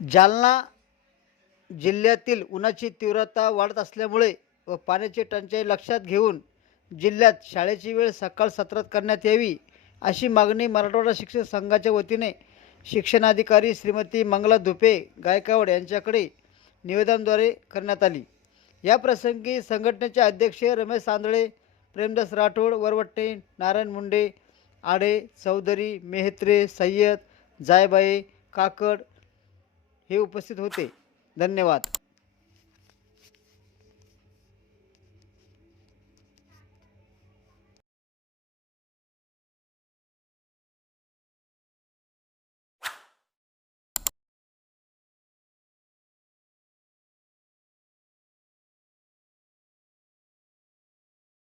जालना जिल्ह्यातील उन्हाची तीव्रता वाढत असल्यामुळे व पाण्याची टंचाई लक्षात घेऊन जिल्ह्यात शाळेची वेळ सकाळ सत्रात करण्यात यावी अशी मागणी मराठवाडा शिक्षक संघाच्या वतीने शिक्षणाधिकारी श्रीमती मंगला धुपे गायकवाड यांच्याकडे निवेदनाद्वारे करण्यात आली. या प्रसंगी संघटनेचे अध्यक्ष रमेश आंधळे प्रेमदास राठोड वरवट्टे नारायण मुंडे आडे चौधरी मेहत्रे सय्यद जायबाई काकड हे उपस्थित होते. धन्यवाद.